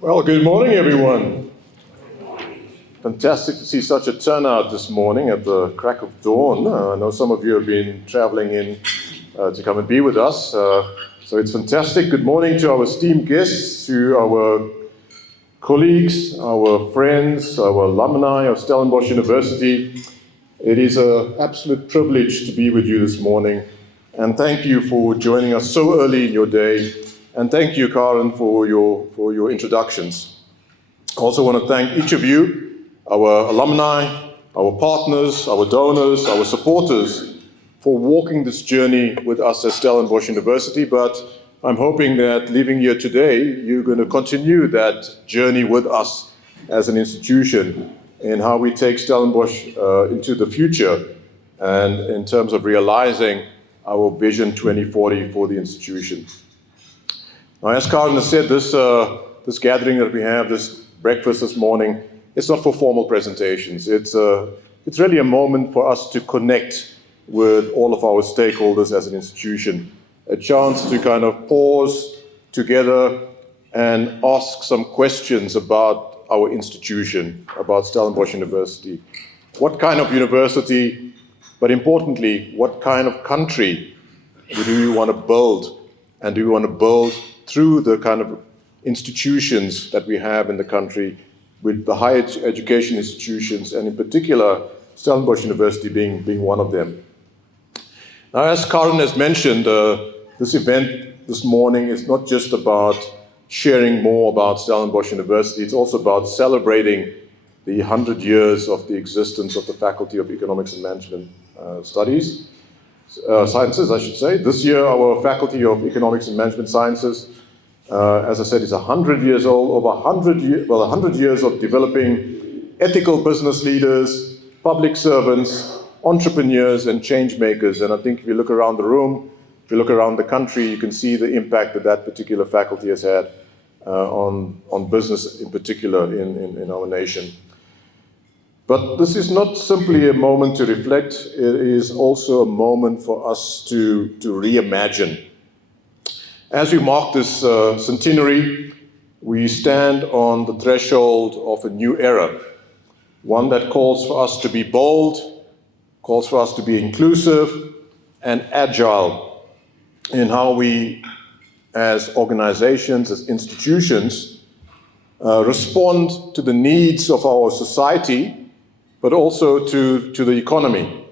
Well, good morning, everyone. Fantastic to see such a turnout this morning at the crack of dawn. I know some of you have been traveling in to come and be with us, so it's fantastic. Good morning to our esteemed guests, to our colleagues, our friends, our alumni of Stellenbosch University. It is an absolute privilege to be with you this morning, and thank you for joining us so early in your day. And thank you, Karen, for your introductions. I also want to thank each of you, our alumni, our partners, our donors, our supporters, for walking this journey with us at Stellenbosch University. But I'm hoping that leaving here today, you're going to continue that journey with us as an institution in how we take Stellenbosch into the future and in terms of realizing our Vision 2040 for the institution. Now, as Karen has said, this gathering that we have, this breakfast this morning, it's not for formal presentations. It's really a moment for us to connect with all of our stakeholders as an institution, a chance to kind of pause together and ask some questions about our institution, about Stellenbosch University. What kind of university, but importantly, what kind of country do we want to build, and do we want to build through the kind of institutions that we have in the country, with the higher education institutions, and in particular, Stellenbosch University being one of them. Now, as Karen has mentioned, this event this morning is not just about sharing more about Stellenbosch University, it's also about celebrating the 100 years of the existence of the Faculty of Economics and Management Sciences, I should say. This year, our Faculty of Economics and Management Sciences, as I said, is 100 years old, over 100 years of developing ethical business leaders, public servants, entrepreneurs, and change makers. And I think if you look around the room, if you look around the country, you can see the impact that particular faculty has had on business in particular in our nation. But this is not simply a moment to reflect, it is also a moment for us to reimagine. As we mark this centenary, we stand on the threshold of a new era, one that calls for us to be bold, calls for us to be inclusive and agile in how we, as organizations, as institutions, respond to the needs of our society, but also to the economy.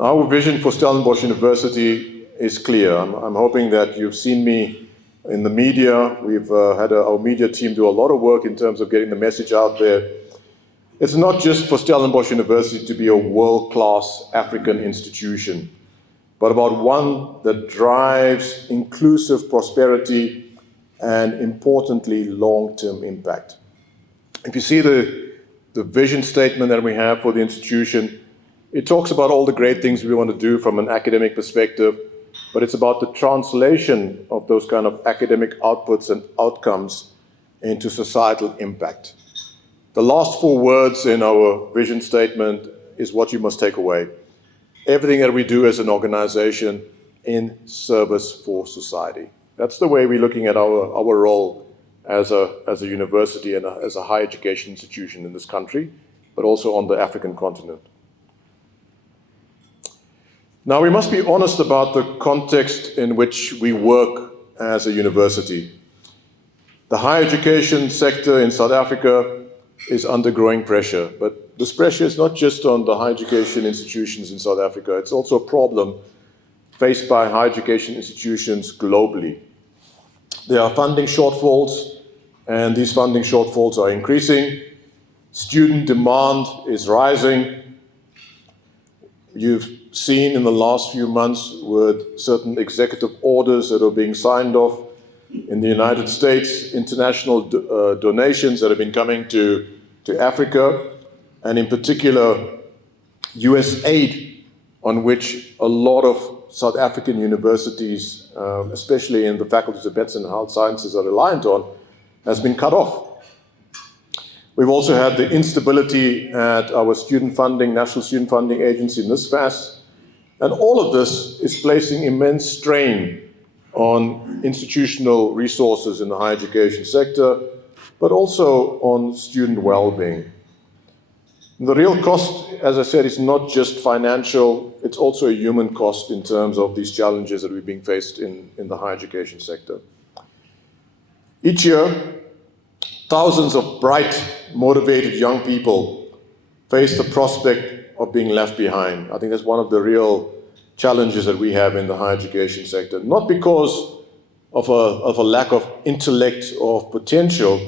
Our vision for Stellenbosch University is clear. I'm hoping that you've seen me in the media. We've had our media team do a lot of work in terms of getting the message out there. It's not just for Stellenbosch University to be a world-class African institution, but about one that drives inclusive prosperity and, importantly, long-term impact. If you see the vision statement that we have for the institution, it talks about all the great things we want to do from an academic perspective, but it's about the translation of those kind of academic outputs and outcomes into societal impact. The last 4 words in our vision statement is what you must take away. Everything that we do as an organization in service for society. That's the way we're looking at our role as a university and as a higher education institution in this country, but also on the African continent. Now, we must be honest about the context in which we work as a university. The higher education sector in South Africa is under growing pressure, but this pressure is not just on the higher education institutions in South Africa, it's also a problem faced by higher education institutions globally. There are funding shortfalls, and these funding shortfalls are increasing. Student demand is rising. You've seen in the last few months with certain executive orders that are being signed off in the United States, international donations that have been coming to Africa, and in particular, US aid, on which a lot of South African universities, especially in the faculties of medicine and health sciences, are reliant on, has been cut off. We've also had the instability at our student funding, National Student Funding Agency, NSFAS, and all of this is placing immense strain on institutional resources in the higher education sector, but also on student well-being. The real cost, as I said, is not just financial, it's also a human cost in terms of these challenges that we're being faced in the higher education sector. Each year, thousands of bright, motivated young people face the prospect of being left behind. I think that's one of the real challenges that we have in the higher education sector, not because of a lack of intellect or potential,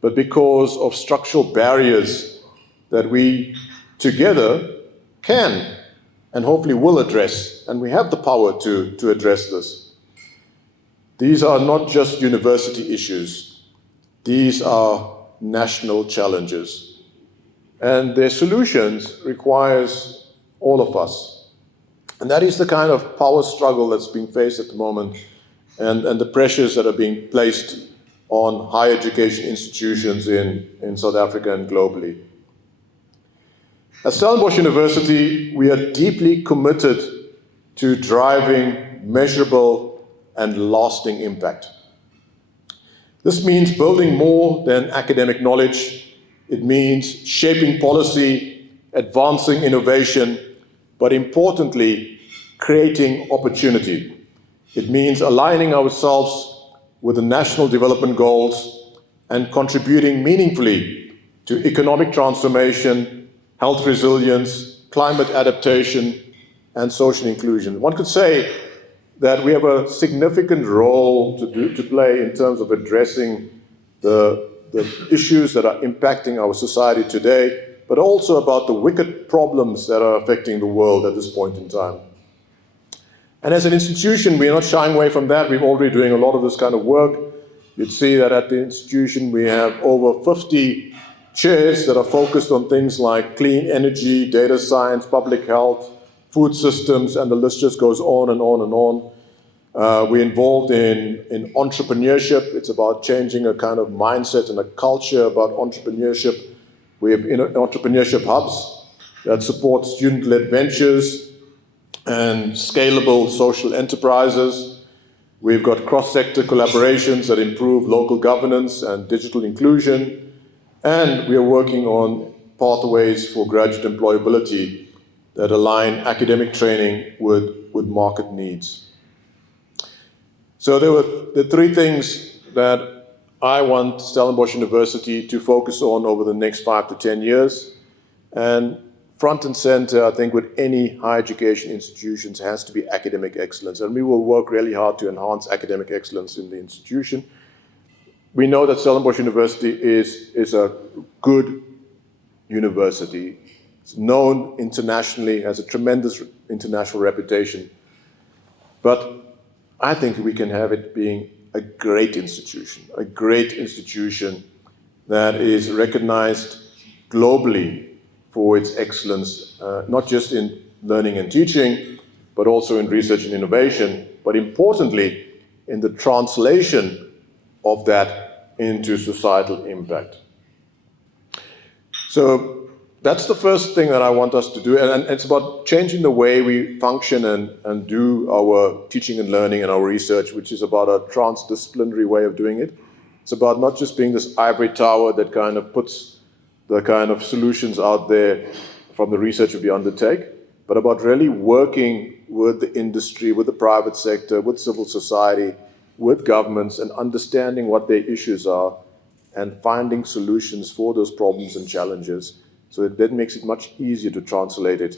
but because of structural barriers that we together can and hopefully will address, and we have the power to address this. These are not just university issues, these are national challenges, and their solutions requires all of us. And that is the kind of power struggle that's being faced at the moment, and the pressures that are being placed on higher education institutions in South Africa and globally. At Stellenbosch University, we are deeply committed to driving measurable and lasting impact. This means building more than academic knowledge. It means shaping policy, advancing innovation, but importantly, creating opportunity. It means aligning ourselves with the national development goals and contributing meaningfully to economic transformation, health resilience, climate adaptation, and social inclusion. One could say that we have a significant role to play in terms of addressing the issues that are impacting our society today, but also about the wicked problems that are affecting the world at this point in time. And as an institution, we are not shying away from that. We're already doing a lot of this kind of work. You'd see that at the institution we have over 50 chairs that are focused on things like clean energy, data science, public health, food systems, and the list just goes on and on and on. We're involved in entrepreneurship. It's about changing a kind of mindset and a culture about entrepreneurship. We have entrepreneurship hubs that support student-led ventures and scalable social enterprises. We've got cross-sector collaborations that improve local governance and digital inclusion. And we are working on pathways for graduate employability that align academic training with market needs. So there were the three things that I want Stellenbosch University to focus on over the next 5 to 10 years. And front and center, I think, with any higher education institutions has to be academic excellence. And we will work really hard to enhance academic excellence in the institution. We know that Stellenbosch University is a good university. It's known internationally, has a tremendous international reputation. But I think we can have it being a great institution that is recognized globally for its excellence, not just in learning and teaching, but also in research and innovation, but importantly, in the translation of that into societal impact. So that's the first thing that I want us to do, and it's about changing the way we function and do our teaching and learning and our research, which is about a transdisciplinary way of doing it. It's about not just being this ivory tower that kind of puts the kind of solutions out there from the research that we undertake, but about really working with the industry, with the private sector, with civil society, with governments, and understanding what their issues are and finding solutions for those problems and challenges. So that makes it much easier to translate it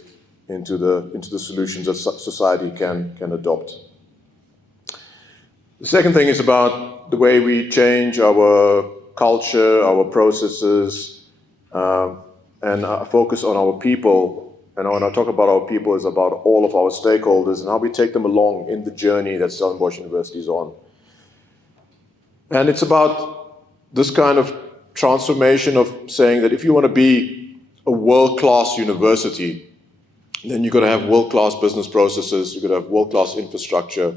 into the solutions that society can adopt. The second thing is about the way we change our culture, our processes, and focus on our people. And when I talk about our people, it's about all of our stakeholders and how we take them along in the journey that Stellenbosch University is on. And it's about this kind of transformation of saying that if you want to be a world-class university, then you've got to have world-class business processes, you've got to have world-class infrastructure,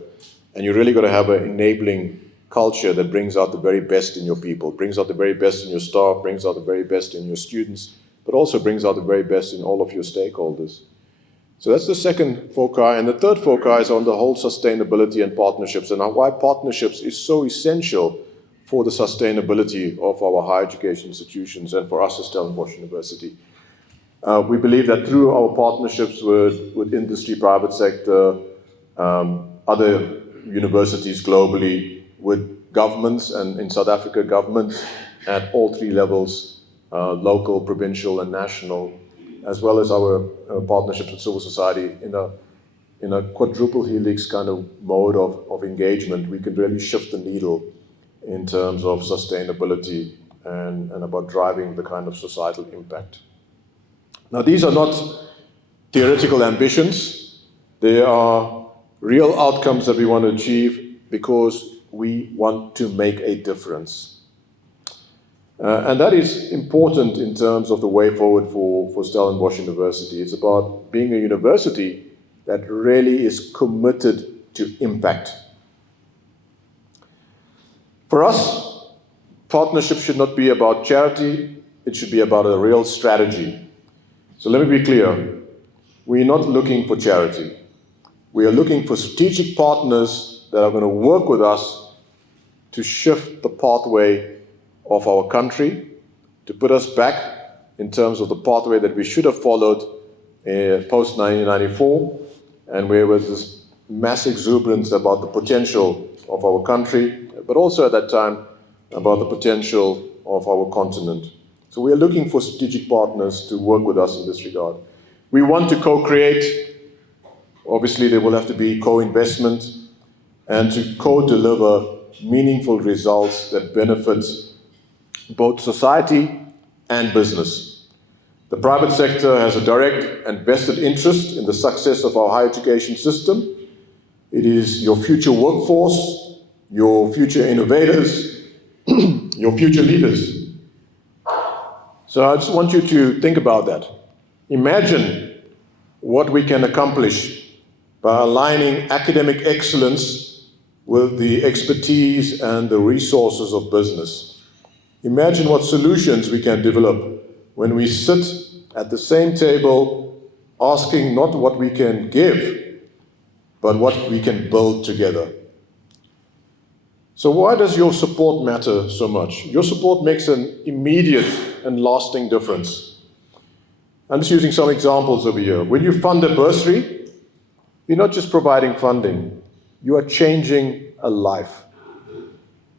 and you really got to have an enabling culture that brings out the very best in your people, brings out the very best in your staff, brings out the very best in your students, but also brings out the very best in all of your stakeholders. So that's the second foci, and the third foci is on the whole sustainability and partnerships, and why partnerships is so essential for the sustainability of our higher education institutions and for us at Stellenbosch University. We believe that through our partnerships with industry, private sector, other universities globally, with governments, and in South Africa, government at all three levels, local, provincial, and national, as well as our partnerships with civil society in a quadruple helix kind of mode of engagement, we can really shift the needle in terms of sustainability and about driving the kind of societal impact. Now, these are not theoretical ambitions. They are real outcomes that we want to achieve because we want to make a difference. And that is important in terms of the way forward for Stellenbosch University. It's about being a university that really is committed to impact. For us, partnership should not be about charity, it should be about a real strategy. So let me be clear, we're not looking for charity. We are looking for strategic partners that are going to work with us to shift the pathway of our country, to put us back in terms of the pathway that we should have followed post-1994, and where was this mass exuberance about the potential of our country, but also at that time about the potential of our continent. So we are looking for strategic partners to work with us in this regard. We want to co-create. Obviously, there will have to be co-investment and to co-deliver meaningful results that benefit both society and business. The private sector has a direct and vested interest in the success of our higher education system. It is your future workforce, your future innovators, your future leaders. So I just want you to think about that. Imagine what we can accomplish by aligning academic excellence with the expertise and the resources of business. Imagine what solutions we can develop when we sit at the same table asking not what we can give, but what we can build together. So why does your support matter so much? Your support makes an immediate and lasting difference. I'm just using some examples over here. When you fund a bursary, you're not just providing funding, you are changing a life.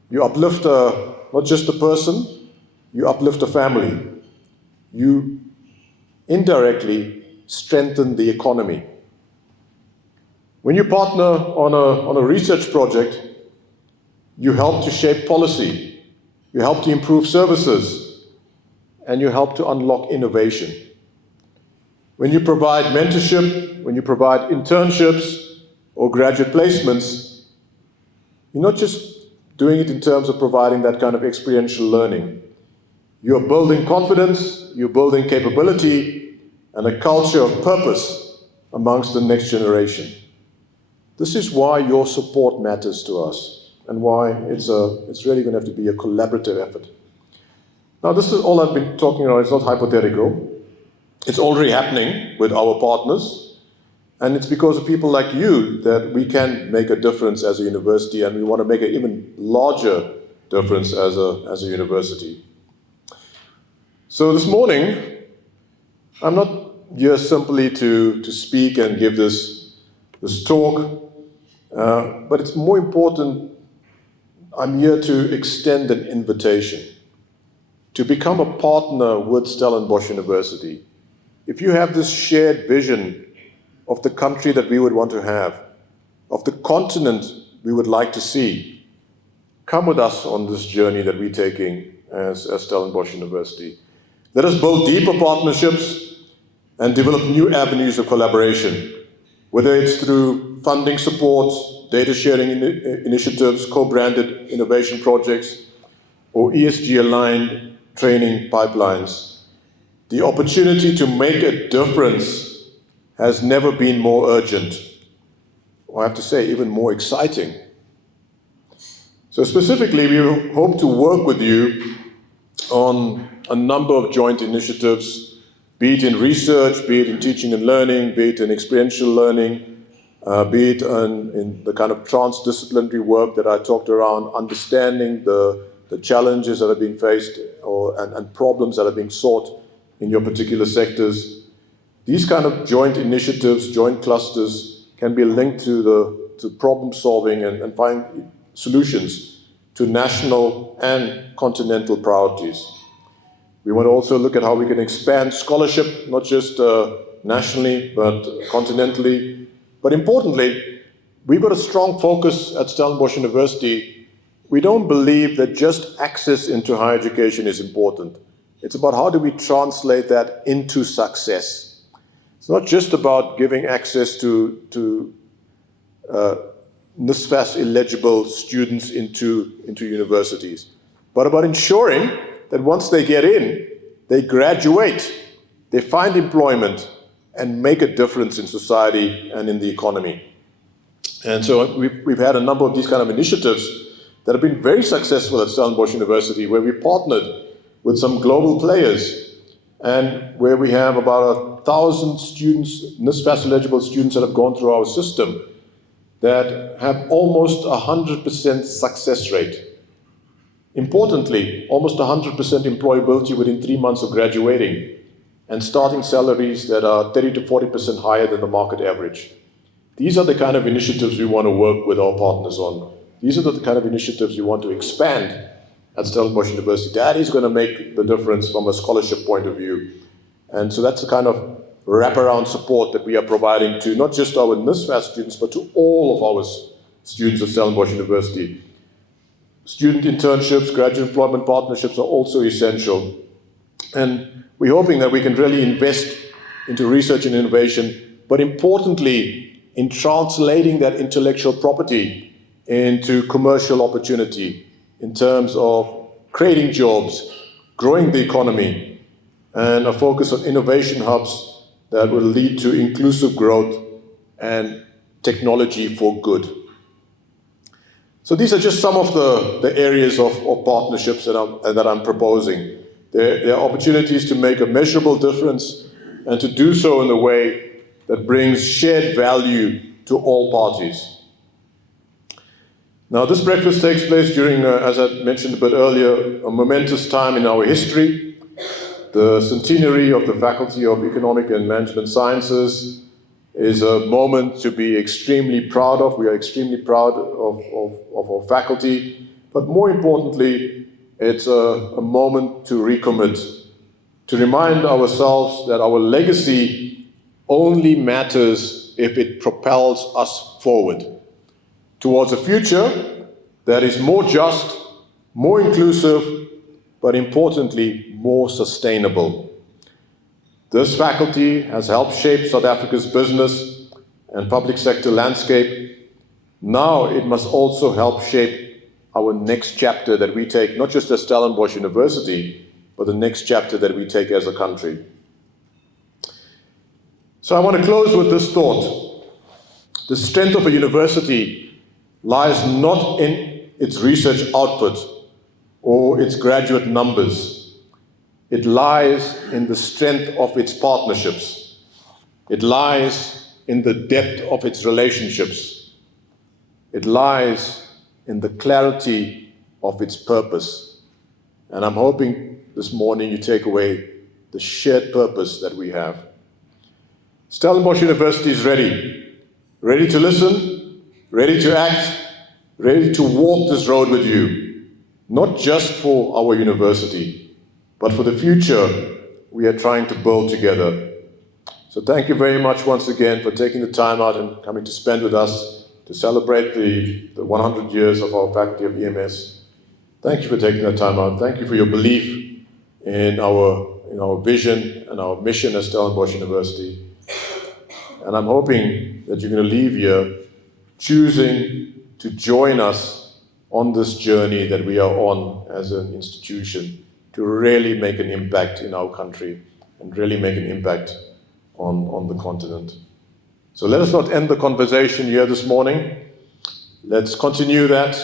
You uplift not just a person, you uplift a family. You indirectly strengthen the economy. When you partner on a research project, you help to shape policy, you help to improve services, and you help to unlock innovation. When you provide mentorship, when you provide internships or graduate placements, you're not just doing it in terms of providing that kind of experiential learning. You're building confidence, you're building capability, and a culture of purpose amongst the next generation. This is why your support matters to us, and why it's really going to have to be a collaborative effort. Now, this is all I've been talking about. It's not hypothetical. It's already happening with our partners. And it's because of people like you that we can make a difference as a university, and we want to make an even larger difference as a university. So this morning, I'm not here simply to speak and give this talk, but it's more important, I'm here to extend an invitation to become a partner with Stellenbosch University. If you have this shared vision of the country that we would want to have, of the continent we would like to see, come with us on this journey that we're taking as Stellenbosch University. Let us build deeper partnerships and develop new avenues of collaboration, whether it's through funding support, data sharing initiatives, co-branded innovation projects, or ESG-aligned training pipelines. The opportunity to make a difference has never been more urgent, or I have to say, even more exciting. So specifically, we hope to work with you on a number of joint initiatives be it in research, be it in teaching and learning, be it in experiential learning, be it in the kind of transdisciplinary work that I talked around, understanding the challenges that are being faced and problems that are being sought in your particular sectors. These kind of joint initiatives, joint clusters can be linked to problem solving and find solutions to national and continental priorities. We want to also look at how we can expand scholarship, not just nationally, but continentally. But importantly, we've got a strong focus at Stellenbosch University. We don't believe that just access into higher education is important. It's about how do we translate that into success. It's not just about giving access to NSFAS eligible students into universities, but about ensuring that once they get in, they graduate, they find employment, and make a difference in society and in the economy. And so we've had a number of these kind of initiatives that have been very successful at Stellenbosch University, where we partnered with some global players, and where we have about 1,000 students, NSFAS eligible students that have gone through our system, that have almost 100% success rate. Importantly, almost 100% employability within 3 months of graduating, and starting salaries that are 30 to 40% higher than the market average. These are the kind of initiatives we want to work with our partners on. These are the kind of initiatives we want to expand at Stellenbosch University. That is going to make the difference from a scholarship point of view. And so that's the kind of wraparound support that we are providing to not just our NSFAS students, but to all of our students at Stellenbosch University. Student internships, graduate employment partnerships are also essential. And we're hoping that we can really invest into research and innovation, but importantly, in translating that intellectual property into commercial opportunity in terms of creating jobs, growing the economy, and a focus on innovation hubs that will lead to inclusive growth and technology for good. So these are just some of the areas of partnerships that I'm proposing. There are opportunities to make a measurable difference and to do so in a way that brings shared value to all parties. Now, this breakfast takes place during, as I mentioned a bit earlier, a momentous time in our history, the centenary of the Faculty of Economic and Management Sciences. Is a moment to be extremely proud of. We are extremely proud of our faculty, but more importantly, it's a moment to recommit, to remind ourselves that our legacy only matters if it propels us forward towards a future that is more just, more inclusive, but importantly, more sustainable. This faculty has helped shape South Africa's business and public sector landscape. Now it must also help shape our next chapter that we take, not just at Stellenbosch University, but the next chapter that we take as a country. So I want to close with this thought. The strength of a university lies not in its research output or its graduate numbers. It lies in the strength of its partnerships. It lies in the depth of its relationships. It lies in the clarity of its purpose. And I'm hoping this morning you take away the shared purpose that we have. Stellenbosch University is ready to listen, ready to act, ready to walk this road with you, not just for our university, but for the future we are trying to build together. So thank you very much once again for taking the time out and coming to spend with us to celebrate the 100 years of our Faculty of EMS. Thank you for taking that time out. Thank you for your belief in our vision and our mission at Stellenbosch University. And I'm hoping that you're going to leave here choosing to join us on this journey that we are on as an institution, to really make an impact in our country and really make an impact on the continent. So let us not end the conversation here this morning. Let's continue that.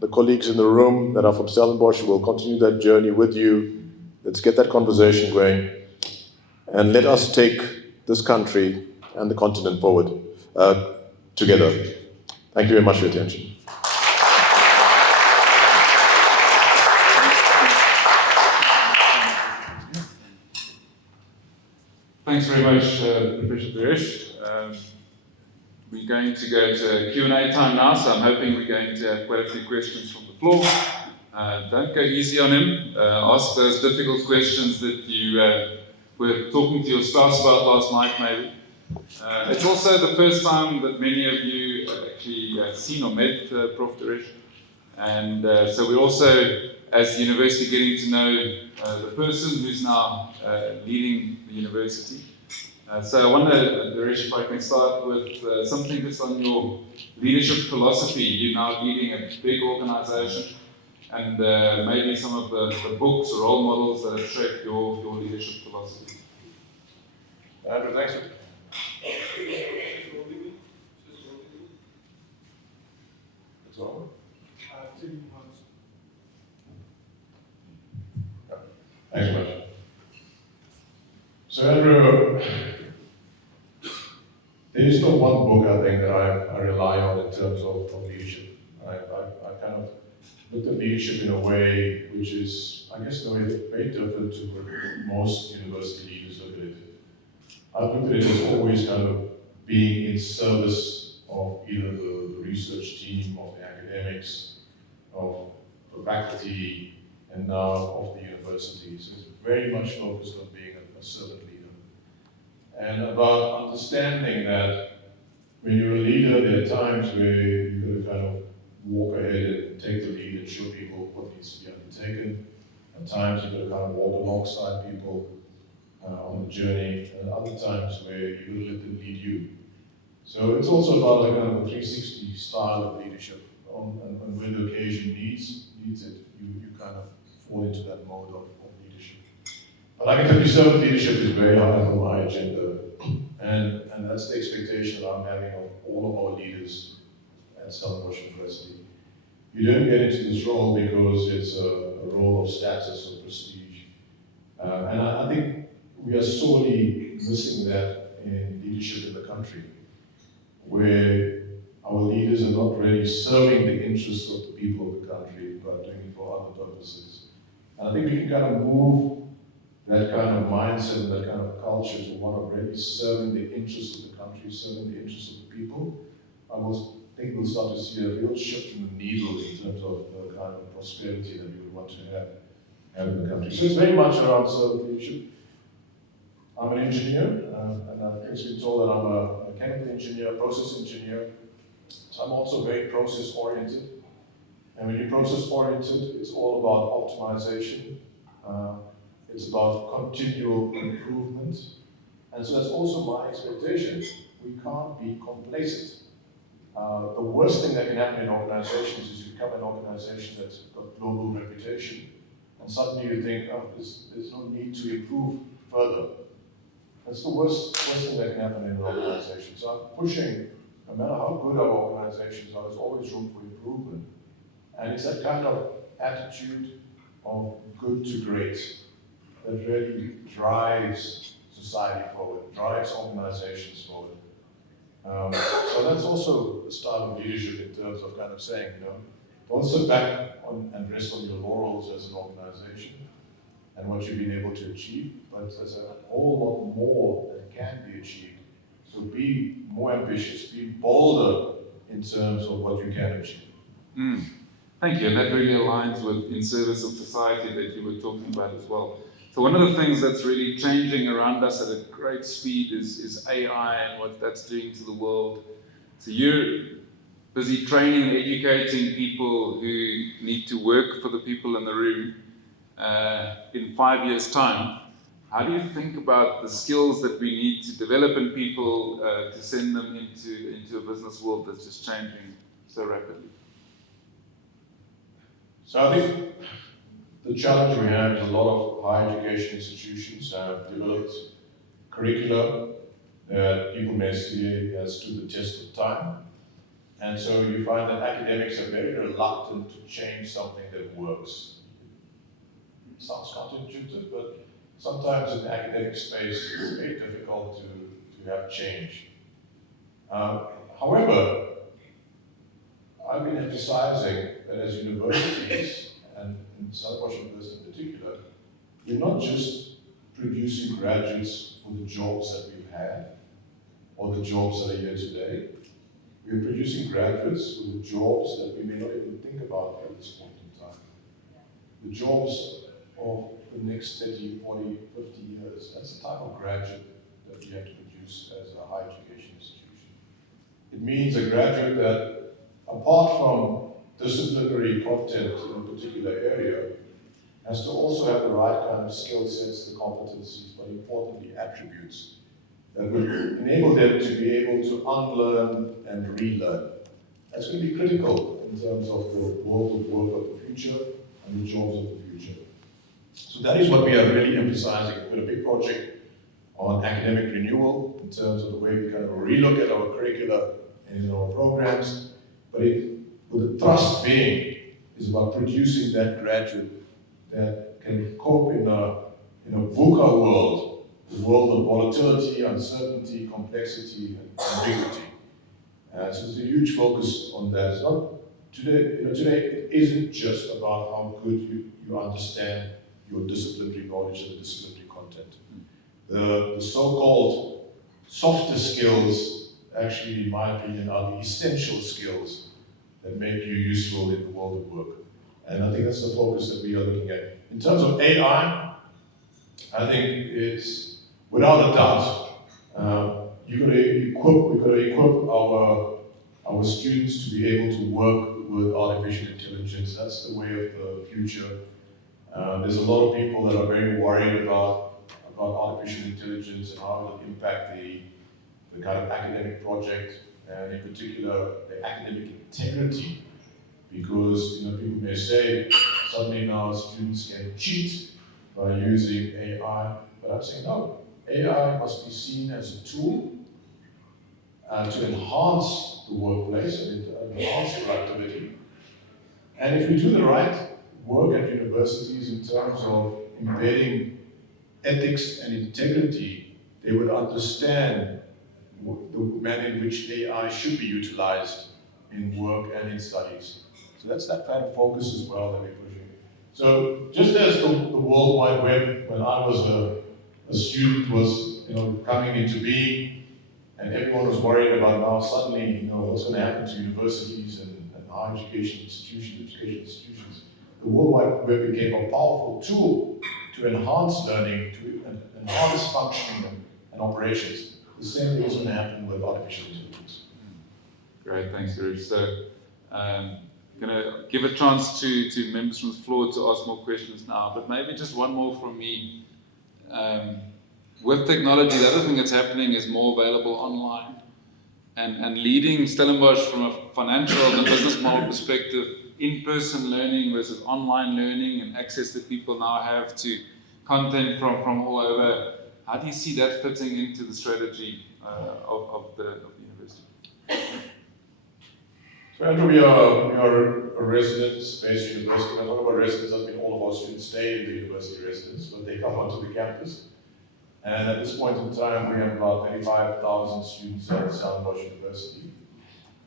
The colleagues in the room that are from Stellenbosch will continue that journey with you. Let's get that conversation going. and let us take this country and the continent forward together. Thank you very much for your attention. Thanks very much, Professor Paresh. We're going to go to Q&A time now, so I'm hoping we're going to have quite a few questions from the floor. Don't go easy on him. Ask those difficult questions that you were talking to your spouse about last night, maybe. It's also the first time that many of you have actually seen or met Prof. Paresh. And so we're also, as the university, getting to know the person who's now leading the university. So I wonder, Paresh, if I can start with something just on your leadership philosophy. You're now leading a big organization, and maybe some of the books or role models that have shaped your leadership philosophy. Andrew, thanks. It's over. Thanks so much. So Andrew, there is no one book I think that I rely on in terms of leadership. I kind of looked at leadership in a way which is, I guess, in a way very different to what most university leaders look at it. I've looked at it as always kind of being in service of either the research team, of the academics, of the faculty, and now of the university. So it's very much focused on being a servant leader. And about understanding that when you're a leader, there are times where you've got to kind of walk ahead and take the lead and show people what needs to be undertaken. At times you've got to kind of walk alongside people on the journey, and other times where you will let them lead you. So it's also about a kind of a 360 style of leadership, and when the occasion needs it, you kind of fall into that mode of leadership. But I can tell you, servant leadership is very high on my agenda, and that's the expectation that I'm having of all of our leaders at Stellenbosch University. You don't get into this role because it's a role of status or prestige. And I think we are sorely missing that in leadership in the country, where our leaders are not really serving the interests of the people of the country, but doing it for other purposes. And I think we can kind of move that kind of mindset and that kind of culture to one of really serving the interests of the country, serving the interests of the people. I think we'll start to see a real shift in the needle in terms of the kind of prosperity that we would want to have in the country. So it's very much around servant leadership. I'm an engineer, and I've been told that I'm a chemical engineer, process engineer. So I'm also very process oriented. And when you're process oriented, it's all about optimization. It's about continual improvement. And so that's also my expectation. We can't be complacent. The worst thing that can happen in organizations is you become an organization that's got global reputation, and suddenly you think, oh, there's no need to improve further. That's the worst thing that can happen in an organization. So I'm pushing, no matter how good our organizations are, there's always room for improvement. And it's that kind of attitude of good to great that really drives society forward, drives organizations forward. So that's also the style of leadership in terms of kind of saying, don't sit back and rest on your laurels as an organization and what you've been able to achieve, but there's a whole lot more that can be achieved. So be more ambitious, be bolder in terms of what you can achieve. Thank you, and that really aligns with in service of society that you were talking about as well. So one of the things that's really changing around us at a great speed is AI and what that's doing to the world. So you're busy training, educating people who need to work for the people in the room. In 5 years' time, how do you think about the skills that we need to develop in people to send them into a business world that's just changing so rapidly? So I think the challenge we have is a lot of higher education institutions have developed curricula that people may see as stood the test of time. And so you find that academics are very reluctant to change something that works. It sounds counterintuitive, but sometimes in the academic space it's very difficult to have change. However, I've been emphasizing that as universities, and in Stellenbosch University in particular, we're not just producing graduates for the jobs that we've had, or the jobs that are here today. We're producing graduates for the jobs that we may not even think about at this point in time. The jobs of the next 30, 40, 50 years. That's the type of graduate that we have to produce as a higher education institution. It means a graduate that, apart from disciplinary content in a particular area, has to also have the right kind of skill sets, the competencies, but importantly, attributes that will enable them to be able to unlearn and relearn. That's going to be critical in terms of the world of work of the future and the jobs of the future. So that is what we are really emphasizing. We've got a big project on academic renewal in terms of the way we kind of relook at our curricula and in our programs, but with the thrust being is about producing that graduate that can cope in a VUCA world, the world of volatility, uncertainty, complexity, and ambiguity. So there's a huge focus on that. It's not today. Today it isn't just about how good you understand your disciplinary knowledge and the disciplinary content. The so-called softer skills, actually, in my opinion, are the essential skills that make you useful in the world of work. And I think that's the focus that we are looking at. In terms of AI, I think it's, without a doubt, we've got to equip our students to be able to work with artificial intelligence. That's the way of the future. There's a lot of people that are very worried about artificial intelligence and how it will impact the kind of academic project, and in particular, the academic integrity. Because people may say, suddenly now students can cheat by using AI, but I'm saying no. AI must be seen as a tool to enhance the workplace and enhance productivity. And if we do the right work at universities in terms of embedding ethics and integrity, they would understand the manner in which AI should be utilized in work and in studies. So that's that kind of focus as well that we're pushing. So just as the World Wide Web, when I was a student, was coming into being, and everyone was worried about now suddenly what's going to happen to universities and higher education institutions, the World Wide Web became a powerful tool to enhance learning, to enhance functioning and operations. The same thing is going to happen with artificial intelligence. Great, thanks, Girish. So, I'm going to give a chance to members from the floor to ask more questions now, but maybe just one more from me. With technology, the other thing that's happening is more available online, and leading Stellenbosch from a financial and business model perspective, in-person learning versus online learning and access that people now have to content from all over. How do you see that fitting into the strategy of the university? So Andrew, we are a residence-based university. When I talk about residence, I mean all of our students stay in the university residence, but they come onto the campus. And at this point in time, we have about 35,000 students at Stellenbosch University.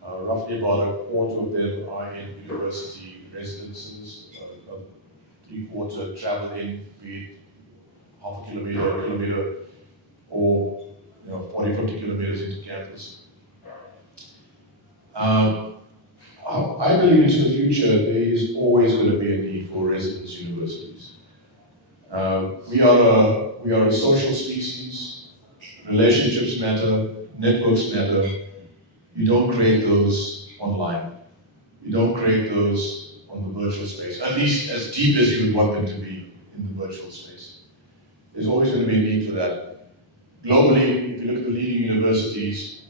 Roughly about a quarter of them are in university residences, three-quarter travel in, be it half a kilometer, or 40, 50 kilometers into campus. I believe into the future there is always going to be a need for residence universities. We are a social species. Relationships matter, networks matter. You don't create those online. You don't create those on the virtual space, at least as deep as you would want them to be in the virtual space. There's always going to be a need for that. Globally, if you look at the leading universities,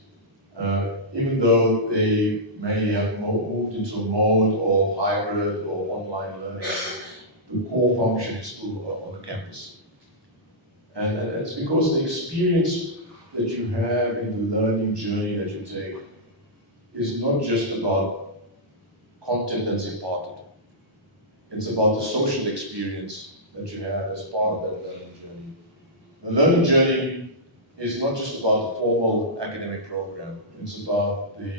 even though they may have moved into a mode of hybrid or online learning, the core function is still on the campus. And it's because the experience that you have in the learning journey that you take is not just about content that's imparted. It's about the social experience that you have as part of that learning journey. The learning journey is not just about the formal academic program. It's about the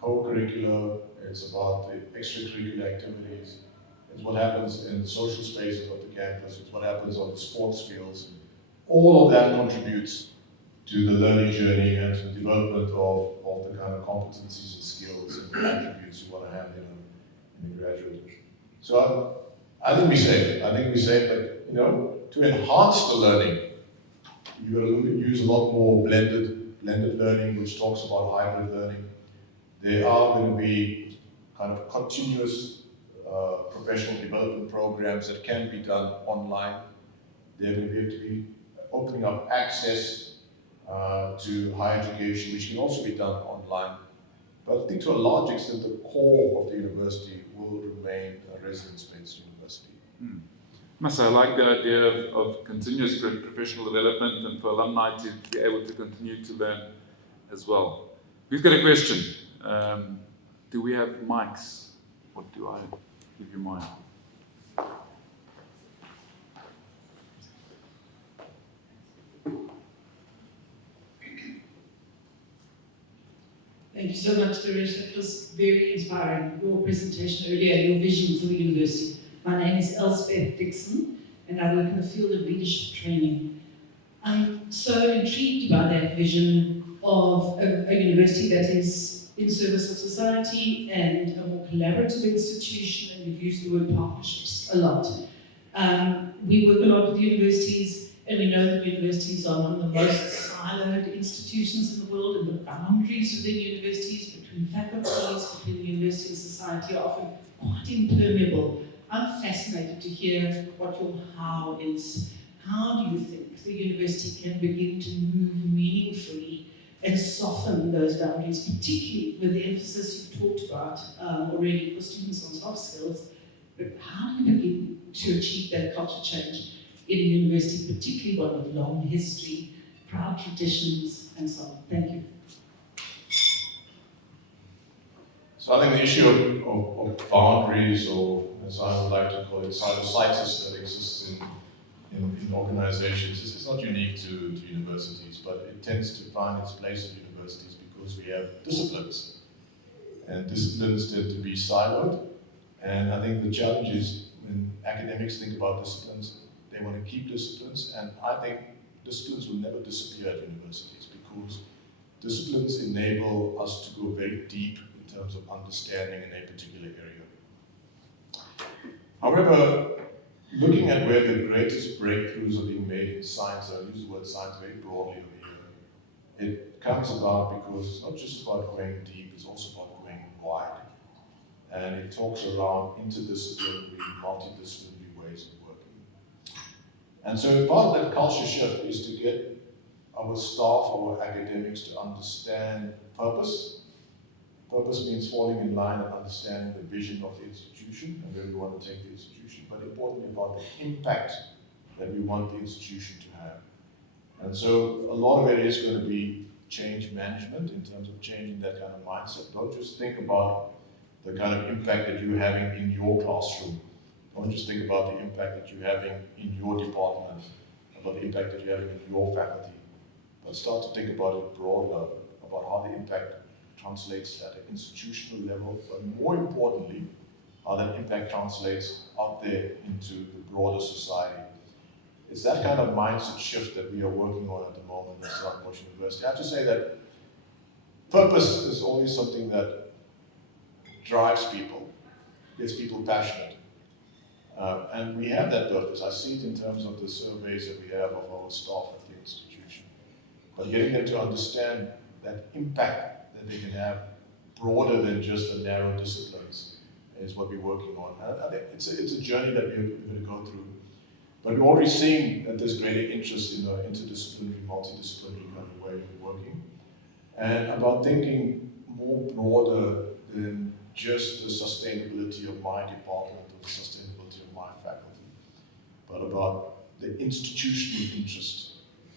co-curricular, it's about the extracurricular activities, it's what happens in the social spaces of the campus, it's what happens on the sports fields. All of that contributes to the learning journey and to the development of the kind of competencies and skills and attributes you want to have in a graduate. So I think we say that, you know, to enhance the learning, you're going to use a lot more blended learning, which talks about hybrid learning. There are going to be kind of continuous professional development programs that can be done online. They're going to be opening up access to higher education, which can also be done online. But I think to a large extent, the core of the university will remain a residence-based university. Must I like the idea of continuous professional development and for alumni to be able to continue to learn as well. Who's got a question? Do we have mics? Or do I give you mine? Thank you so much, Suresh. That was very inspiring. Your presentation earlier, your vision for the university. My name is Elspeth Dixon, and I work in the field of leadership training. I'm so intrigued by that vision of a university that is in service of society and a more collaborative institution, and we've used the word partnerships a lot. We work a lot with universities, and we know that universities are one of the most siloed institutions in the world, and the boundaries within universities, between faculties, between the university and society are often quite impermeable. I'm fascinated to hear what your how is. How do you think the university can begin to move meaningfully and soften those boundaries, particularly with the emphasis you've talked about already for students on soft skills? But how do you begin to achieve that culture change in a university, particularly one with long history, proud traditions, and so on? Thank you. So I think the issue of boundaries, or as I would like to call it, silocytis that exists in organizations is not unique to universities, but it tends to find its place at universities because we have disciplines. And disciplines tend to be siloed. And I think the challenge is when academics think about disciplines, they want to keep disciplines, and I think disciplines will never disappear at universities because disciplines enable us to go very deep in terms of understanding in a particular area. However, looking at where the greatest breakthroughs are being made in science, I use the word science very broadly over here, it comes about because it's not just about going deep, it's also about going wide. And it talks around interdisciplinary, multidisciplinary ways of working. And so part of that culture shift is to get our staff, our academics to understand purpose. Purpose means falling in line and understanding the vision of the institution and where we want to take the institution, but importantly about the impact that we want the institution to have. And so a lot of it is going to be change management in terms of changing that kind of mindset. Don't just think about the kind of impact that you're having in your classroom. Don't just think about the impact that you're having in your department, about the impact that you're having in your faculty, but start to think about it broader, about how the impact translates at an institutional level, but more importantly, how that impact translates out there into the broader society. It's that kind of mindset shift that we are working on at the moment at Stellenbosch University. I have to say that purpose is always something that drives people, gets people passionate. And we have that purpose. I see it in terms of the surveys that we have of our staff at the institution. But getting them to understand that impact that they can have broader than just the narrow disciplines is what we're working on. I think it's a journey that we're going to go through. But we're already seeing that there's greater interest in the interdisciplinary, multidisciplinary kind of way of working. And about thinking more broader than just the sustainability of my department or the sustainability of my faculty, but about the institutional interest,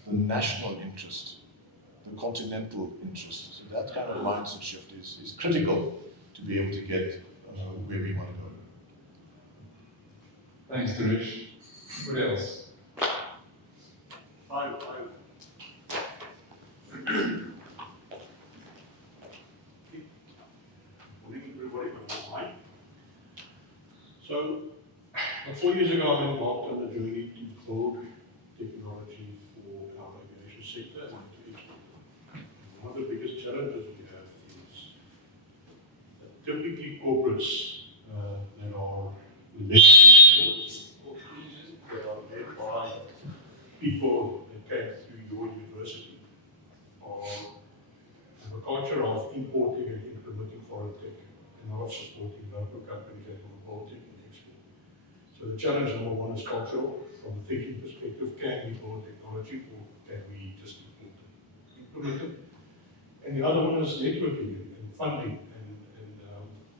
the national interest, the continental interest. So that kind of mindset shift is critical to be able to get where we want to go. Thanks, Suresh. What else? Morning, everybody. Hi. So, 4 years ago, I embarked on a journey to build technology for our aviation sector and to export. One of the biggest challenges we have is that typically corporates that are led by people that came through your university have a culture of importing and implementing foreign tech and not of supporting local companies that will build tech and export. So the challenge number one is cultural. From a thinking perspective, can we build technology or can we just implement it? And the other one is networking and funding and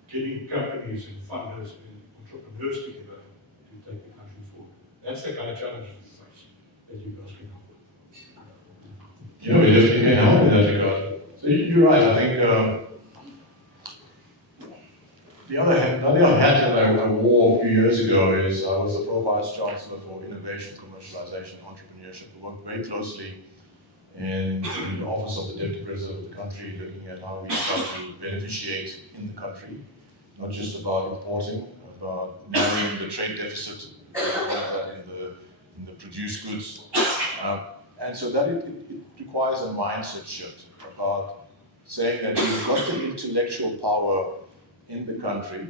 getting companies and funders and entrepreneurs together to take the country forward. That's the kind of challenge we face that you guys can help with. Yeah, we definitely can help in that regard. So you're right, I think the other hat that I wore a few years ago is I was the Pro Vice Chancellor for Innovation, Commercialization, and Entrepreneurship. I worked very closely in the office of the Deputy President of the country, looking at how we start to beneficiate in the country, not just about importing, about narrowing the trade deficit in the produced goods. And so that it requires a mindset shift about saying that we've got the intellectual power in the country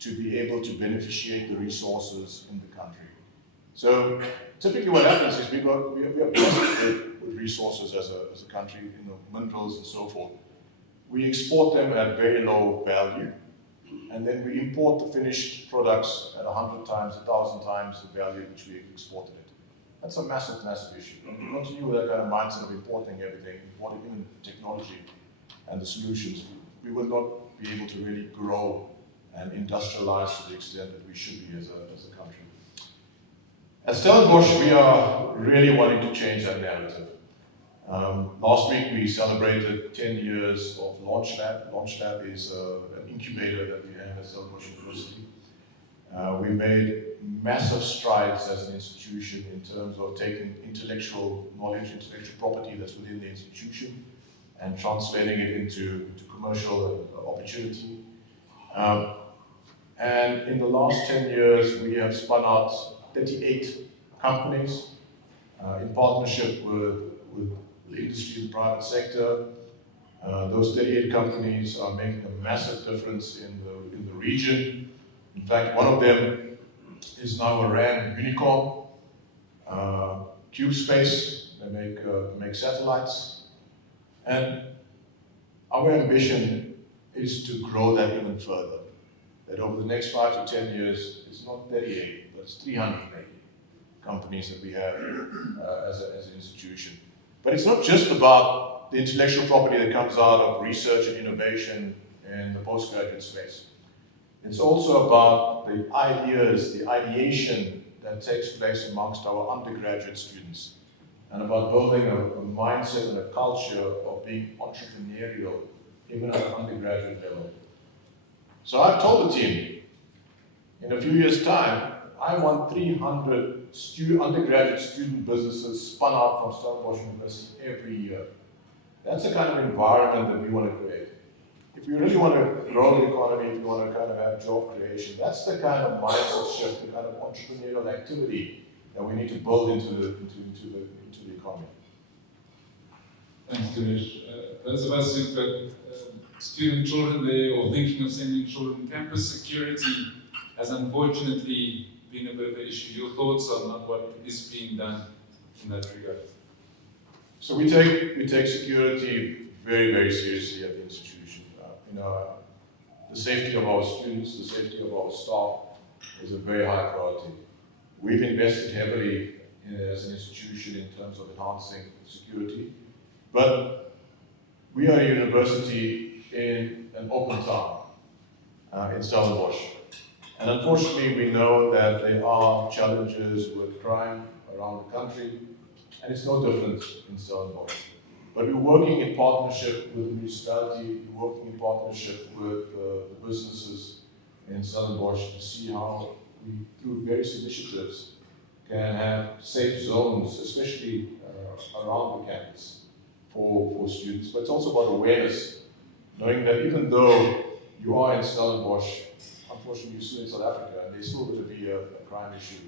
to be able to beneficiate the resources in the country. So typically what happens is we are blessed with resources as a country, minerals and so forth. We export them at very low value, and then we import the finished products at 100 times, 1,000 times the value at which we exported it. That's a massive, massive issue. And we continue with that kind of mindset of importing everything, importing even technology and the solutions, we will not be able to really grow and industrialize to the extent that we should be as a country. At Stellenbosch, we are really wanting to change that narrative. Last week we celebrated 10 years of Launch Lab. Launch Lab is an incubator that we have at Stellenbosch University. We made massive strides as an institution in terms of taking intellectual knowledge, intellectual property that's within the institution and translating it into commercial opportunity. And in the last 10 years, we have spun out 38 companies in partnership with the industry and private sector. Those 38 companies are making a massive difference in the region. In fact, one of them is now a RAN unicorn, CubeSpace. They make satellites. And our ambition is to grow that even further. That over the next 5 to 10 years, it's not 38, but it's 380 companies that we have as an institution. But it's not just about the intellectual property that comes out of research and innovation in the postgraduate space. It's also about the ideas, the ideation that takes place amongst our undergraduate students, and about building a mindset and a culture of being entrepreneurial, even at an undergraduate level. So I've told the team, in a few years' time, I want 300 undergraduate student businesses spun out from Stellenbosch University every year. That's the kind of environment that we want to create. If you really want to grow the economy, if you want to kind of have job creation, that's the kind of mindset shift, the kind of entrepreneurial activity that we need to build into the economy. Thanks, Dinesh. Those of us who've got student children there or thinking of sending children, campus security has unfortunately been a bit of an issue. Your thoughts on what is being done in that regard? So we take security very, very seriously at the institution. The safety of our students, the safety of our staff is a very high priority. We've invested heavily as an institution in terms of enhancing security, but we are a university in an open town in Stellenbosch. And unfortunately, we know that there are challenges with crime around the country, and it's no different in Stellenbosch. But we're working in partnership with the municipality, we're working in partnership with the businesses in Stellenbosch to see how we, through various initiatives, can have safe zones, especially around the campus for students. But it's also about awareness, knowing that even though you are in Stellenbosch, unfortunately you're still in South Africa, and there's still going to be a crime issue,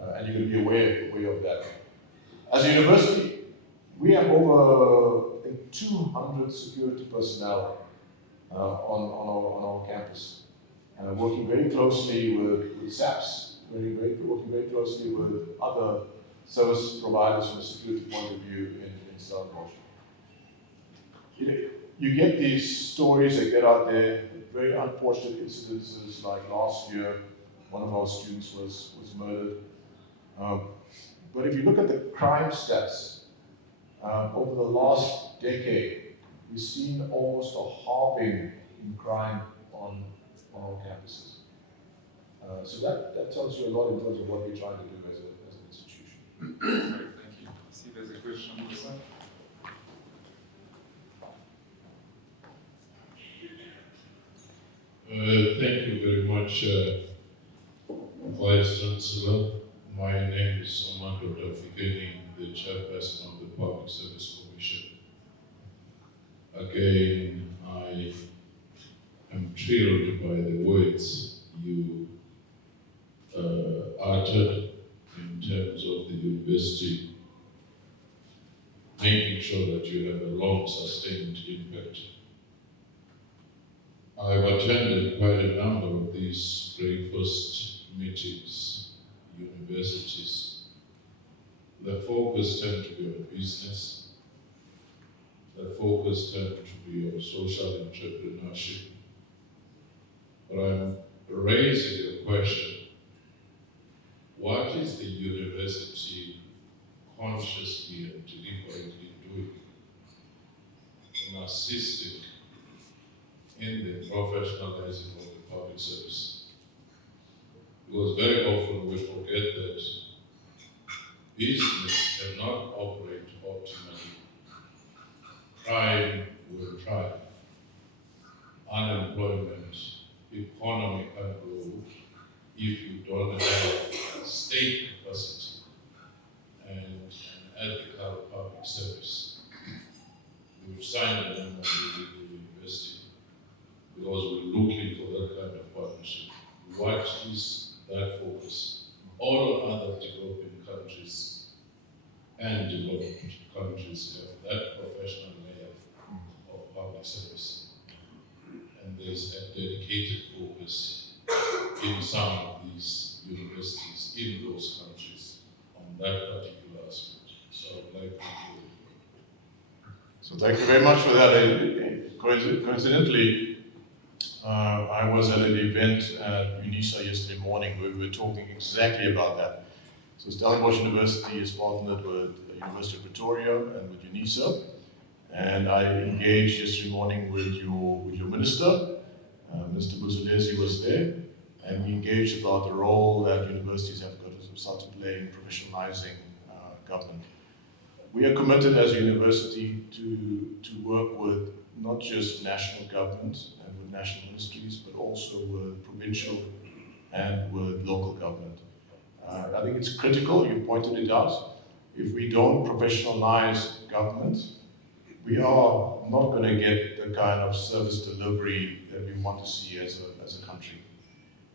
and you're going to be aware of that. As a university, we have over, I think, 200 security personnel on our campus, working very closely with SAPs, working very closely with other service providers from a security point of view in Stellenbosch. You get these stories that get out there, very unfortunate incidences like last year, one of our students was murdered. But if you look at the crime stats, over the last decade, we've seen almost a halving in crime on our campuses. So that tells you a lot in terms of what we're trying to do as an institution. Thank you. I see there's a question on this side. Thank you very much, Vice Chancellor. My name is Amando Tafikeni, the chairperson of the Public Service Commission. Again, I am thrilled by the words you uttered in terms of the university making sure that you have a long sustained impact. I've attended quite a number of these breakfast meetings, universities. The focus tends to be on business. The focus tends to be on social entrepreneurship. But I'm raising a question. What is the university consciously and deliberately doing in assisting in the professionalizing of the public service? Because very often we forget that business cannot operate optimally. Crime will thrive. Unemployment, economy can grow if you don't have state capacity and an ethical public service. We've signed an MOU with the university because we're looking for that kind of partnership. What is that focus? All other developing countries and developed countries have that professional layer of public service. And there's a dedicated focus in some of these universities in those countries on that particular aspect. So I'd like to hear. So thank you very much for that. Coincidentally, I was at an event at UNISA yesterday morning where we were talking exactly about that. So Stellenbosch University is partnered with the University of Pretoria and with UNISA. And I engaged yesterday morning with your minister. Mr. Buzalezi was there. And we engaged about the role that universities have got to start to play in professionalizing government. We are committed as a university to work with not just national governments and with national ministries, but also with provincial and with local government. I think it's critical, you pointed it out, if we don't professionalize government, we are not going to get the kind of service delivery that we want to see as a country.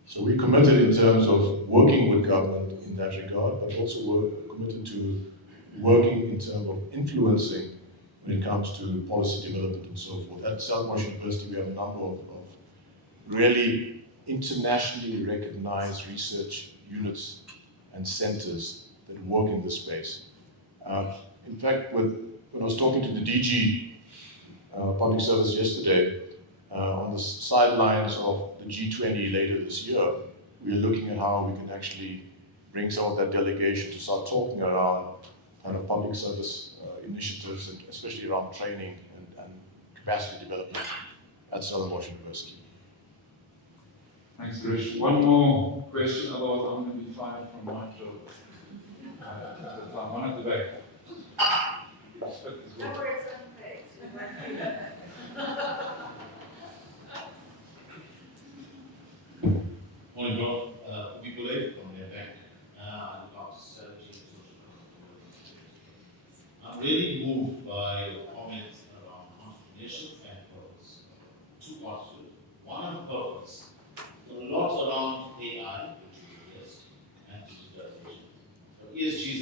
So we're committed in terms of working with government in that regard, but also we're committed to working in terms of influencing when it comes to policy development and so forth. At Stellenbosch University, we have a number of really internationally recognized research units and centers that work in this space. In fact, when I was talking to the DG Public Service yesterday, on the sidelines of the G20 later this year, we are looking at how we can actually bring some of that delegation to start talking around kind of public service initiatives, and especially around training and capacity development at Stellenbosch University. Thanks, Grish. One more question, otherwise I'm going to be fired from my job. One at the back. Morning, Rob. We believe from the back. I'd like to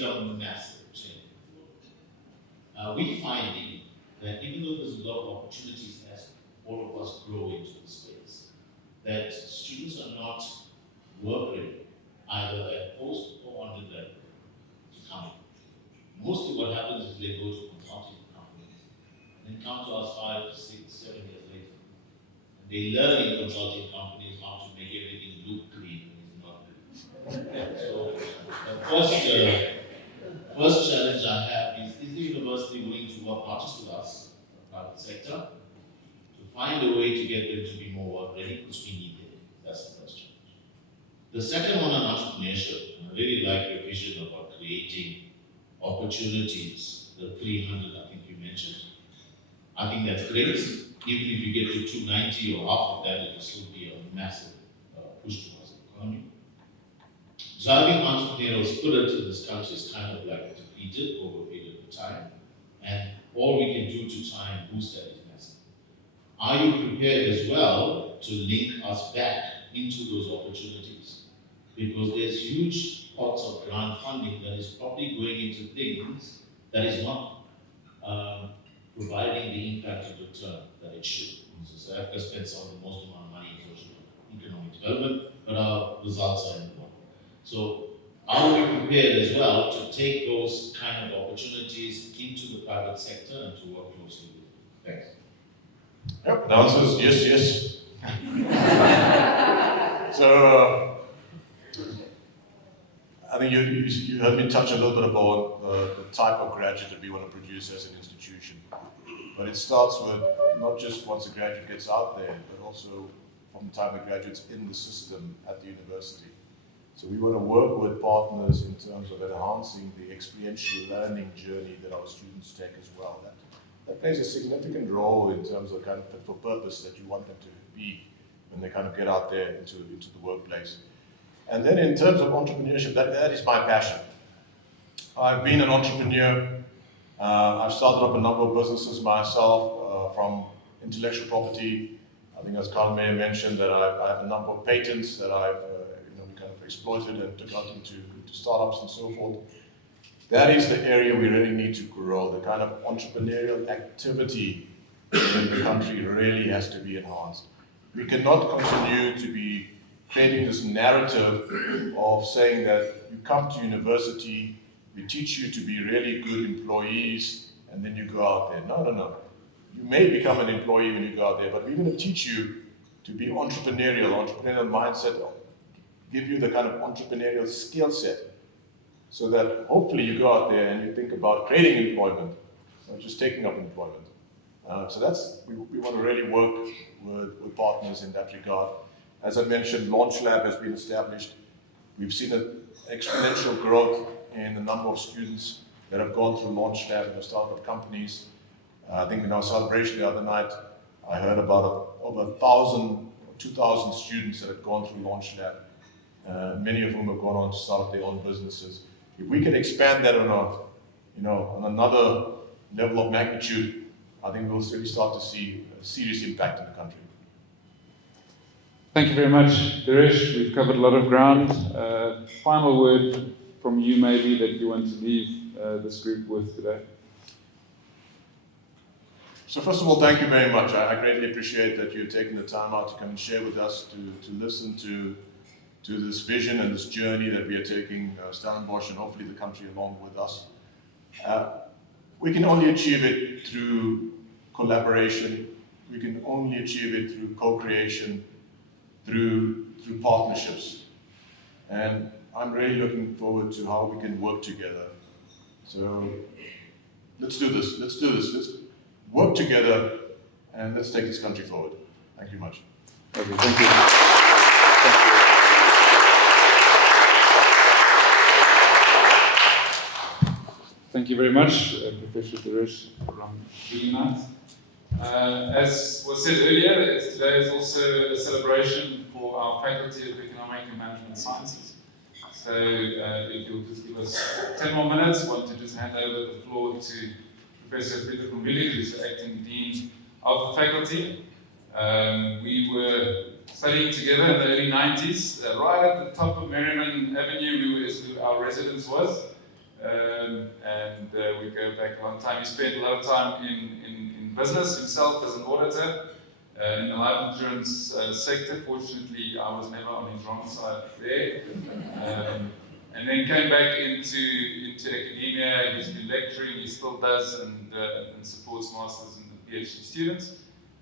a massive change. We're finding that even though there's a lot of opportunities as all of us grow into the space, that students are not work ready, either at post or undergrad to come in. Mostly what happens is they go to consulting companies and then come to us 5, 6, 7 years later. And they learn in consulting companies how to make everything look clean when it's not clean. So the first challenge I have is the university willing to work not just with us, the private sector, to find a way to get them to be more work ready, because we need them. That's the first challenge. The second one on entrepreneurship, I really like your vision about creating opportunities, the 300 I think you mentioned. I think that's great. Even if you get to 290 or half of that, it will still be a massive push towards the economy. Driving entrepreneurial spirit in this country is kind of like depleted over a period of time, and all we can do to try and boost that is massive. Are you prepared as well to link us back into those opportunities? Because there's huge pots of grant funding that is probably going into things that is not providing the impact of return that it should. So South Africa spends some of the most amount of money in social and economic development, but our results are in the bottom. So are we prepared as well to take those kind of opportunities into the private sector and to work closely with them? Thanks. Yep, the answer is yes, yes. So, I think you heard me touch a little bit about the type of graduate that we want to produce as an institution. But it starts with not just once a graduate gets out there, but also from the type of graduates in the system at the university. So we want to work with partners in terms of enhancing the experiential learning journey that our students take as well. That plays a significant role in terms of kind of fit for purpose that you want them to be when they kind of get out there into the workplace. And then in terms of entrepreneurship, that is my passion. I've been an entrepreneur. I've started up a number of businesses myself, from intellectual property. I think as Carl may have mentioned that I have a number of patents that I've kind of exploited and took out into startups and so forth. That is the area we really need to grow. The kind of entrepreneurial activity in the country really has to be enhanced. We cannot continue to be creating this narrative of saying that you come to university, we teach you to be really good employees, and then you go out there. No. You may become an employee when you go out there, but we're going to teach you to be entrepreneurial mindset, give you the kind of entrepreneurial skill set, so that hopefully you go out there and you think about creating employment, not just taking up employment. We want to really work with partners in that regard. As I mentioned, Launch Lab has been established. We've seen an exponential growth in the number of students that have gone through Launch Lab and have started up companies. I think in our celebration the other night, I heard about over 1,000, 2,000 students that have gone through Launch Lab. Many of whom have gone on to start up their own businesses. If we can expand that on another level of magnitude, I think we'll really start to see a serious impact in the country. Thank you very much, Girish. We've covered a lot of ground. Final word from you maybe that you want to leave this group with today. So first of all, thank you very much. I greatly appreciate that you're taking the time out to come and share with us, to listen to this vision and this journey that we are taking Stellenbosch and hopefully the country along with us. We can only achieve it through collaboration. We can only achieve it through co-creation, through partnerships. And I'm really looking forward to how we can work together. So let's do this. Let's work together and let's take this country forward. Thank you much. Okay, thank you. Thank you very much, Professor Girish from United. As was said earlier, today is also a celebration for our Faculty of Economic and Management Sciences. So if you'll just give us 10 more minutes, I want to just hand over the floor to Professor Peter van Billy, who's the acting dean of the faculty. We were studying together in the early 90s, right at the top of Merriman Avenue, our residence was. and we go back a long time. He spent a lot of time in business himself as an auditor in the life insurance sector. Fortunately, I was never on his wrong side there. And then came back into academia. He's been lecturing, he still does, and supports masters and PhD students,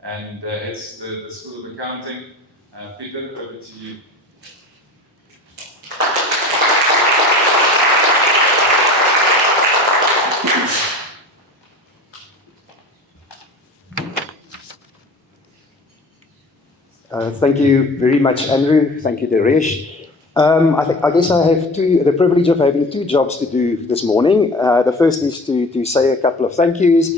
and heads the School of Accounting. Peter, over to you. Thank you very much, Andrew. Thank you, Daresh. I guess I have the privilege of having two jobs to do this morning. The first is to say a couple of thank yous,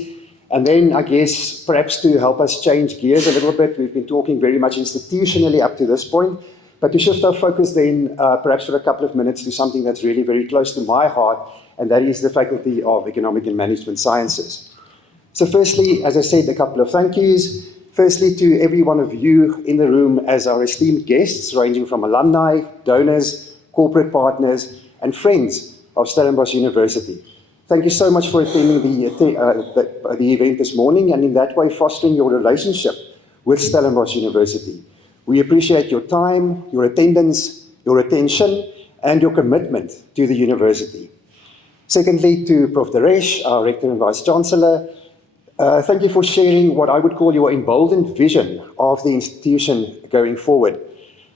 and then I guess perhaps to help us change gears a little bit. We've been talking very much institutionally up to this point, but to shift our focus then perhaps for a couple of minutes to something that's really very close to my heart, and that is the Faculty of Economic and Management Sciences. So firstly, as I said, a couple of thank yous. Firstly, to every one of you in the room as our esteemed guests, ranging from alumni, donors, corporate partners, and friends of Stellenbosch University. Thank you so much for attending the event this morning, and in that way fostering your relationship with Stellenbosch University. We appreciate your time, your attendance, your attention, and your commitment to the university. Secondly, to Prof. Daresh, our Rector and Vice-Chancellor, thank you for sharing what I would call your emboldened vision of the institution going forward.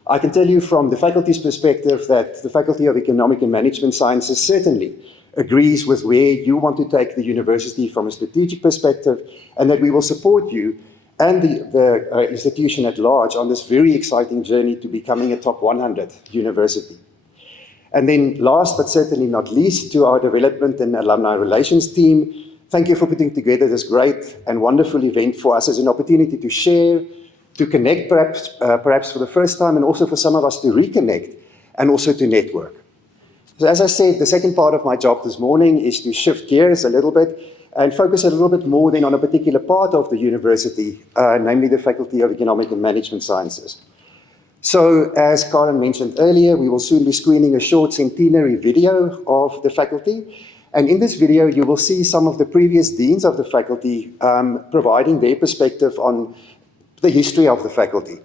I can tell you from the faculty's perspective that the Faculty of Economic and Management Sciences certainly agrees with where you want to take the university from a strategic perspective, and that we will support you and the institution at large on this very exciting journey to becoming a top 100 university. And then last but certainly not least, to our development and alumni relations team, thank you for putting together this great and wonderful event for us as an opportunity to share, to connect perhaps for the first time, and also for some of us to reconnect and also to network. So as I said, the second part of my job this morning is to shift gears a little bit and focus a little bit more then on a particular part of the university, namely the Faculty of Economic and Management Sciences. So as Karen mentioned earlier, we will soon be screening a short centenary video of the faculty. And in this video, you will see some of the previous deans of the faculty providing their perspective on the history of the faculty.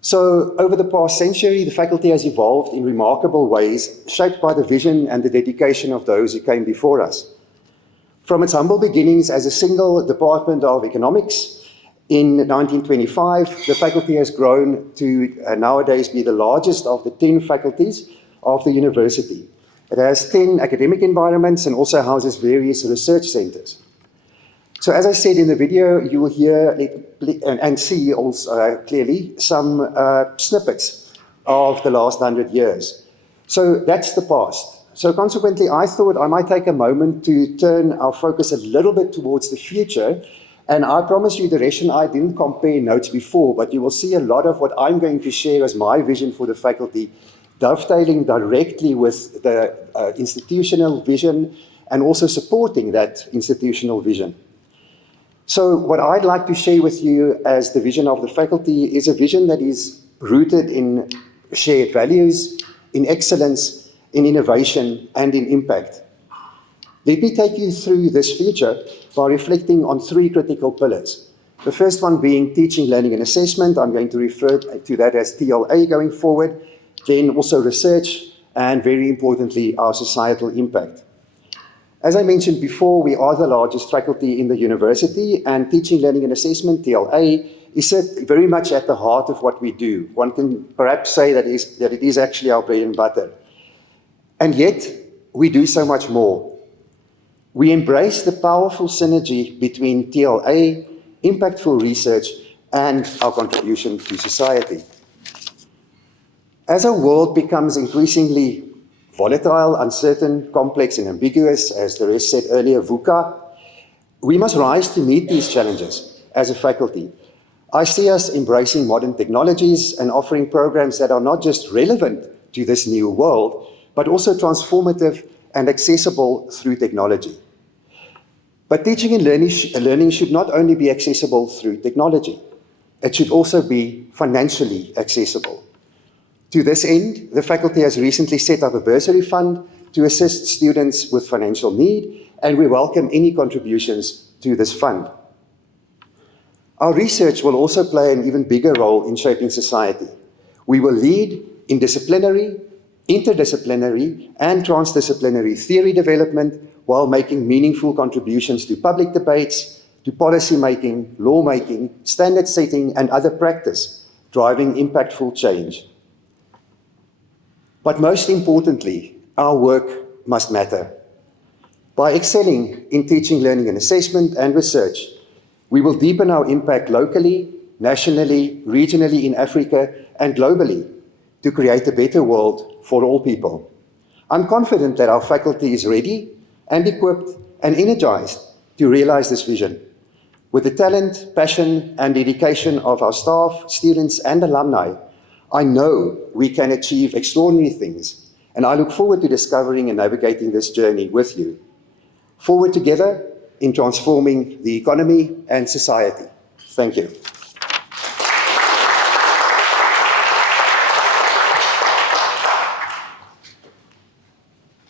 So over the past century, the faculty has evolved in remarkable ways, shaped by the vision and the dedication of those who came before us. From its humble beginnings as a single department of economics in 1925, the faculty has grown to nowadays be the largest of the 10 faculties of the university. It has 10 academic environments and also houses various research centers. So as I said in the video, you will hear and see also clearly some snippets of the last 100 years. So that's the past. So consequently, I thought I might take a moment to turn our focus a little bit towards the future. And I promise you, Daresh and I didn't compare notes before, but you will see a lot of what I'm going to share as my vision for the faculty, dovetailing directly with the institutional vision and also supporting that institutional vision. So what I'd like to share with you as the vision of the faculty is a vision that is rooted in shared values, in excellence, in innovation, and in impact. Let me take you through this future by reflecting on three critical pillars. The first one being teaching, learning, and assessment. I'm going to refer to that as TLA going forward. Then also research, and very importantly, our societal impact. As I mentioned before, we are the largest faculty in the university, and teaching, learning, and assessment, TLA, is very much at the heart of what we do. One can perhaps say that it is actually our bread and butter. And yet, we do so much more. We embrace the powerful synergy between TLA, impactful research, and our contribution to society. As our world becomes increasingly volatile, uncertain, complex, and ambiguous, as the rest said earlier, VUCA, we must rise to meet these challenges as a faculty. I see us embracing modern technologies and offering programs that are not just relevant to this new world, but also transformative and accessible through technology. But teaching and learning should not only be accessible through technology, it should also be financially accessible. To this end, the faculty has recently set up a bursary fund to assist students with financial need, and we welcome any contributions to this fund. Our research will also play an even bigger role in shaping society. We will lead in disciplinary, interdisciplinary, and transdisciplinary theory development while making meaningful contributions to public debates, to policy making, lawmaking, standard setting, and other practice, driving impactful change. But most importantly, our work must matter. By excelling in teaching, learning, and assessment and research, we will deepen our impact locally, nationally, regionally in Africa, and globally to create a better world for all people. I'm confident that our faculty is ready and equipped and energized to realize this vision. With the talent, passion, and dedication of our staff, students, and alumni, I know we can achieve extraordinary things, and I look forward to discovering and navigating this journey with you. Forward together in transforming the economy and society. Thank you.